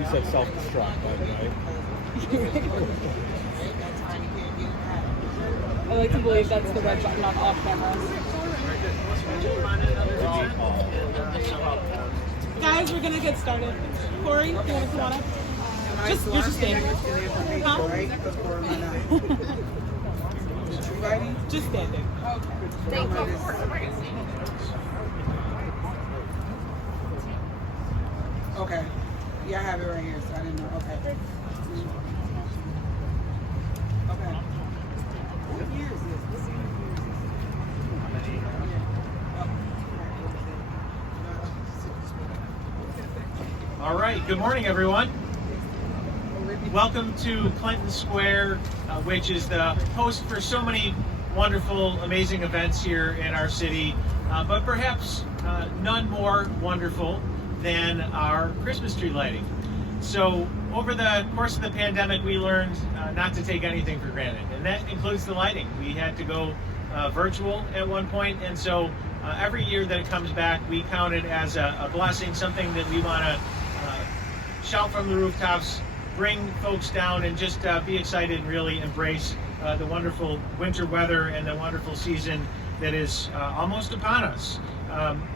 You said self-destruct, by the way. I like to believe that's the red button on all cameras. Guys, we're gonna get started. Corey, you want to come on up? You're just standing. Huh? Just standing. Okay. Thank you. Okay. Yeah, I have it right here, so I didn't know. Okay. Okay. What year is this? What year? All right, good morning, everyone. Welcome to Clinton Square, which is the host for so many wonderful, amazing events here in our city, but perhaps none more wonderful than our Christmas tree lighting. So over the course of the pandemic, we learned not to take anything for granted, and that includes the lighting. We had to go virtual at one point, and so every year that it comes back, we count it as a blessing, something that we want to shout from the rooftops, bring folks down, and just be excited and really embrace the wonderful winter weather and the wonderful season that is almost upon us.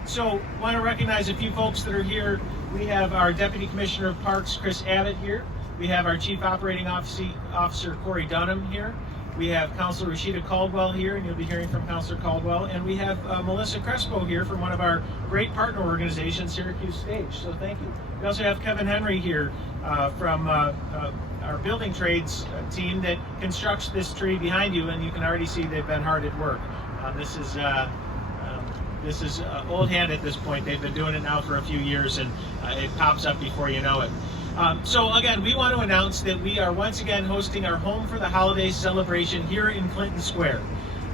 So want to recognize a few folks that are here. We have our Deputy Commissioner of Parks, Chris Abbott, here. We have our Chief Operating Officer, Corey Dunham, here. We have Councilor Rasheada Caldwell here, and you'll be hearing from Councilor Caldwell. And we have Melissa Crespo here from one of our great partner organizations, Syracuse Stage. So thank you. We also have Kevin Henry here from our building trades team that constructs this tree behind you, and you can already see they've been hard at work. This is old hand at this point. They've been doing it now for a few years, and it pops up before you know it. So again, we want to announce that we are once again hosting our Home for the Holidays celebration here in Clinton Square.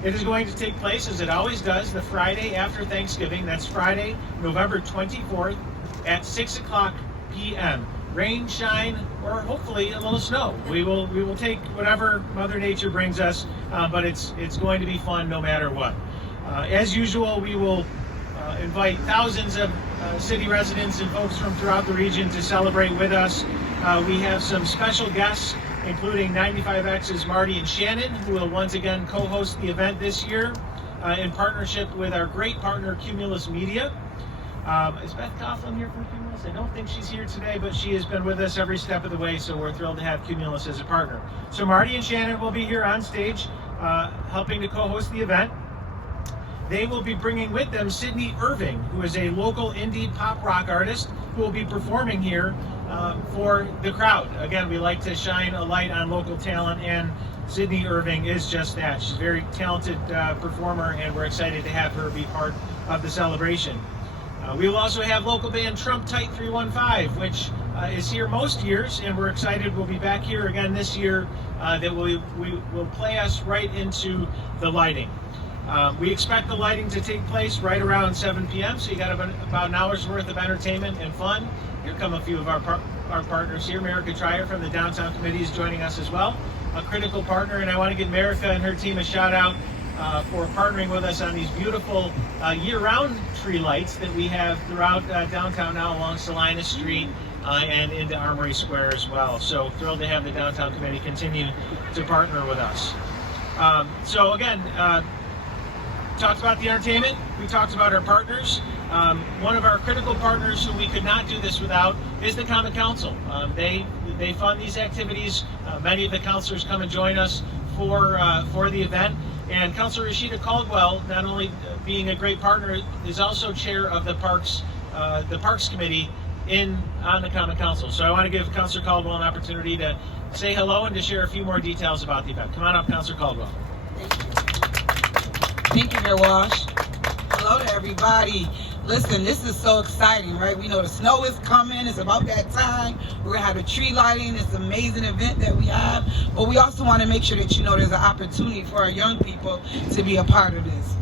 It is going to take place, as it always does, the Friday after Thanksgiving. That's Friday, November 24th at 6 p.m. Rain, shine, or hopefully a little snow. We will take whatever Mother Nature brings us, but it's going to be fun no matter what. As usual, we will invite thousands of city residents and folks from throughout the region to celebrate with us. We have some special guests, including 95X's Marty and Shannon, who will once again co-host the event this year in partnership with our great partner, Cumulus Media. Is Beth Coughlin here from Cumulus? I don't think she's here today, but she has been with us every step of the way, so we're thrilled to have Cumulus as a partner. So Marty and Shannon will be here on stage helping to co-host the event. They will be bringing with them Sydney Irving, who is a local indie pop rock artist who will be performing here for the crowd. Again, we like to shine a light on local talent, and Sydney Irving is just that. She's a very talented performer, and we're excited to have her be part of the celebration. We will also have local band Trump Tight 315, which is here most years, and we're excited we'll be back here again this year, that will play us right into the lighting. We expect the lighting to take place right around 7 p.m., so you got about an hour's worth of entertainment and fun. Here come a few of our partners here. Merica Trier from the Downtown Committee is joining us as well, a critical partner, and I want to give Merica and her team a shout out for partnering with us on these beautiful year-round tree lights that we have throughout downtown now along Salina Street and into Armory Square as well. So thrilled to have the Downtown Committee continue to partner with us. So again, talked about the entertainment, we talked about our partners. One of our critical partners who we could not do this without is the Common Council. They fund these activities. Many of the councilors come and join us for the event. And Councilor Rasheada Caldwell, not only being a great partner, is also chair of the Parks Committee on the Common Council. So I want to give Councilor Caldwell an opportunity to say hello and to share a few more details about the event. Come on up, Councilor Caldwell. Thank you, Mayor Walsh. Hello to everybody. Listen, this is so exciting, right? We know the snow is coming. It's about that time. We're going to have the tree lighting. It's an amazing event that we have. But we also want to make sure that you know there's an opportunity for our young people to be a part of this.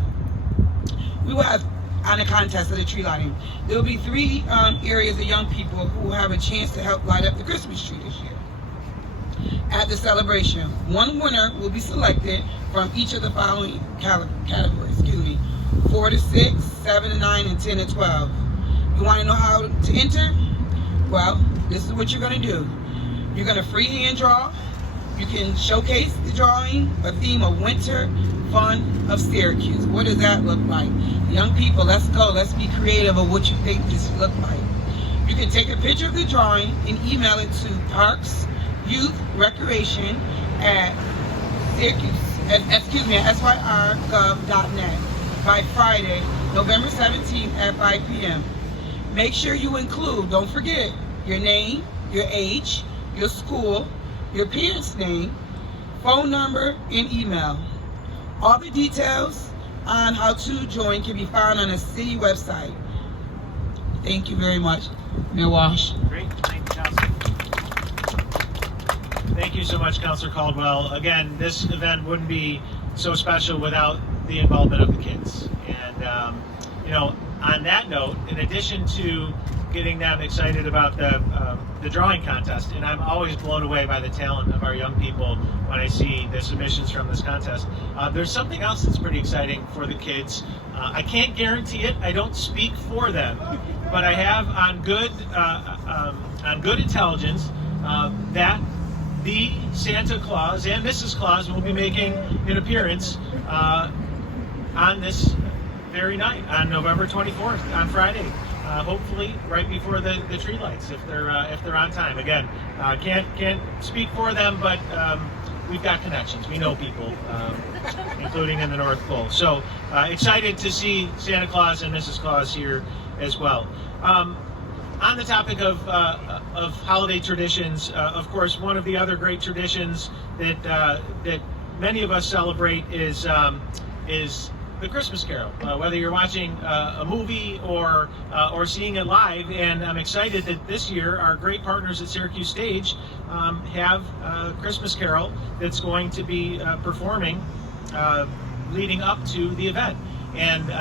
We will have on the contest of the tree lighting. There will be 3 areas of young people who will have a chance to help light up the Christmas tree this year. At the celebration, 1 winner will be selected from each of the following categories, 4 to 6, 7 to 9, and 10 to 12. You want to know how to enter? Well, this is what you're gonna do. You're gonna freehand draw. You can showcase the drawing, a theme of winter fun of Syracuse. What does that look like? Young people, let's go. Let's be creative of what you think this should look like. You can take a picture of the drawing and email it to Parks Youth Recreation at SYR.gov.net by Friday, November 17th at 5 p.m. Make sure you include, don't forget, your name, your age, your school, your parents' name, phone number, and email. All the details on how to join can be found on the city website. Thank you very much, Mayor Walsh. Great, thank you, Councilor. Thank you so much, Councilor Caldwell. Again, this event wouldn't be so special without the involvement of the kids. And, on that note, in addition to getting them excited about the drawing contest, and I'm always blown away by the talent of our young people when I see the submissions from this contest. There's something else that's pretty exciting for the kids. I can't guarantee it. I don't speak for them, but I have on good intelligence that the Santa Claus and Mrs. Claus will be making an appearance on this very night, on November 24th, on Friday. Hopefully right before the tree lights, if they're on time. Again, can't speak for them, but we've got connections. We know people, including in the North Pole. So excited to see Santa Claus and Mrs. Claus here as well. On the topic of holiday traditions, of course, one of the other great traditions that many of us celebrate is the Christmas Carol, whether you're watching a movie or seeing it live. And I'm excited that this year our great partners at Syracuse Stage have a Christmas Carol that's going to be performing leading up to the event. And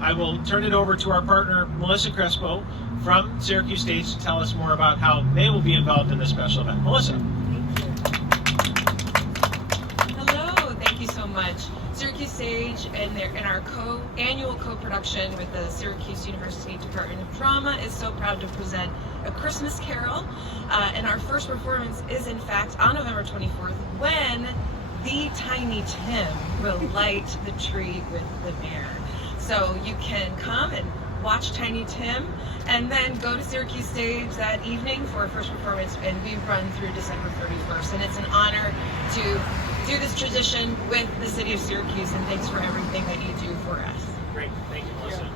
I will turn it over to our partner, Melissa Crespo from Syracuse Stage, to tell us more about how they will be involved in this special event. Melissa. Hello, thank you so much. Syracuse Stage and our annual co-production with the Syracuse University Department of Drama is so proud to present A Christmas Carol. And our first performance is in fact on November 24th, when the Tiny Tim will light the tree with the mayor. So you can come and watch Tiny Tim and then go to Syracuse Stage that evening for a first performance, and we run through December 31st. And it's an honor to do this tradition with the city of Syracuse, and thanks for everything that you do for us. Great, thank you, Melissa.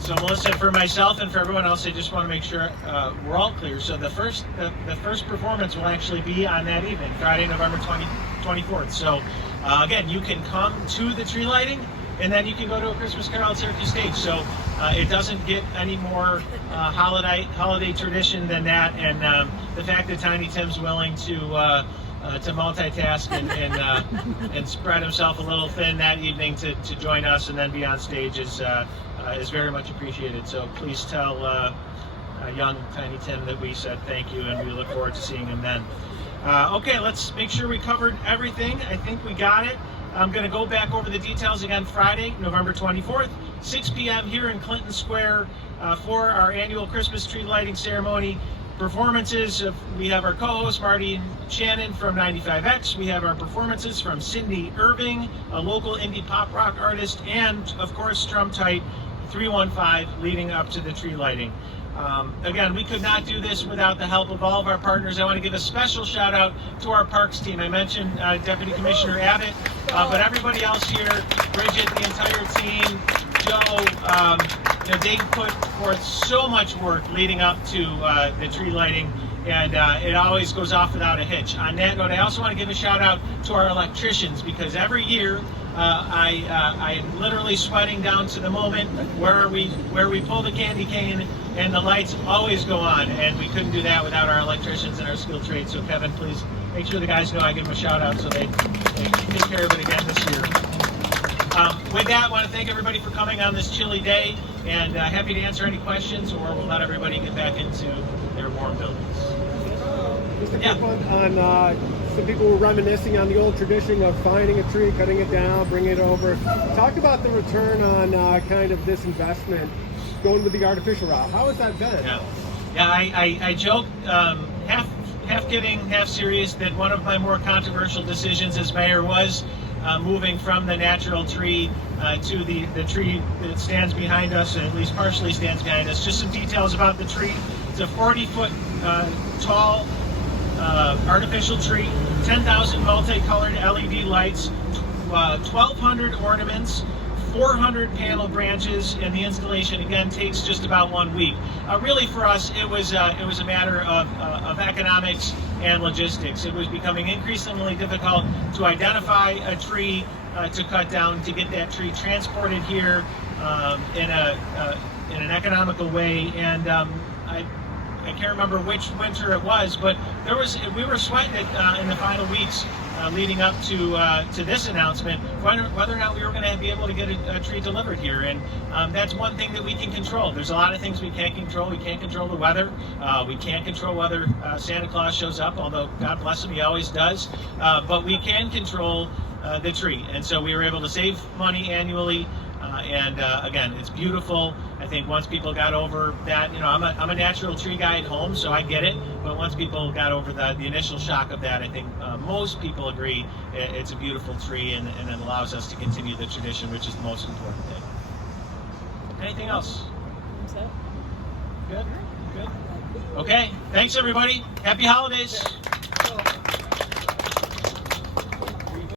So Melissa, for myself and for everyone else, I just want to make sure we're all clear. So the first performance will actually be on that evening, Friday, November 24th. So again, you can come to the tree lighting, and then you can go to A Christmas Carol at Syracuse Stage. So it doesn't get any more holiday tradition than that. And the fact that Tiny Tim's willing to multitask and spread himself a little thin that evening to join us and then be on stage is very much appreciated. So please tell young Tiny Tim that we said thank you, and we look forward to seeing him then. Okay, let's make sure we covered everything. I think we got it. I'm going to go back over the details again. Friday, November 24th, 6 p.m. here in Clinton Square for our annual Christmas tree lighting ceremony. Performances, we have our co-host Marty Shannon from 95X. We have our performances from Cindy Irving, a local indie pop rock artist, and of course Strum Tight 315 leading up to the tree lighting. Again, we could not do this without the help of all of our partners. I want to give a special shout out to our parks team. I mentioned Deputy Commissioner Abbott, but everybody else here, Bridget, the entire team, Joe, they put forth so much work leading up to the tree lighting, and it always goes off without a hitch. On that note, I also want to give a shout out to our electricians, because every year I am literally sweating down to the moment where we pull the candy cane and the lights always go on, and we couldn't do that without our electricians and our skilled trades. So Kevin, please make sure the guys know I give them a shout out so they take care of it again this year. With that, I want to thank everybody for coming on this chilly day, and happy to answer any questions, or we'll let everybody get back into their warm buildings. Just a quick one on some people were reminiscing on the old tradition of finding a tree, cutting it down, bringing it over. Talk about the return on kind of this investment, going with the artificial route. How has that been? Yeah. Yeah, I joke, half kidding, half serious, that one of my more controversial decisions as mayor was moving from the natural tree to the tree that stands behind us, and at least partially stands behind us. Just some details about the tree. It's a 40-foot tall artificial tree, 10,000 multicolored LED lights, 1,200 ornaments, 400 panel branches, and the installation again takes just about 1 week. Really, for us, it was a matter of economics and logistics. It was becoming increasingly difficult to identify a tree to cut down, to get that tree transported here in an economical way. And I can't remember which winter it was, but we were sweating it in the final weeks leading up to this announcement, whether or not we were going to be able to get a tree delivered here. And that's one thing that we can control. There's a lot of things we can't control. We can't control the weather. We can't control whether Santa Claus shows up, although God bless him, he always does. But we can control the tree. And so we were able to save money annually. And again, it's beautiful. I think once people got over that, I'm a natural tree guy at home, so I get it. But once people got over the initial shock of that, I think most people agree it's a beautiful tree, and it allows us to continue the tradition, which is the most important thing. Anything else? Good? Good? Okay. Thanks, everybody. Happy holidays.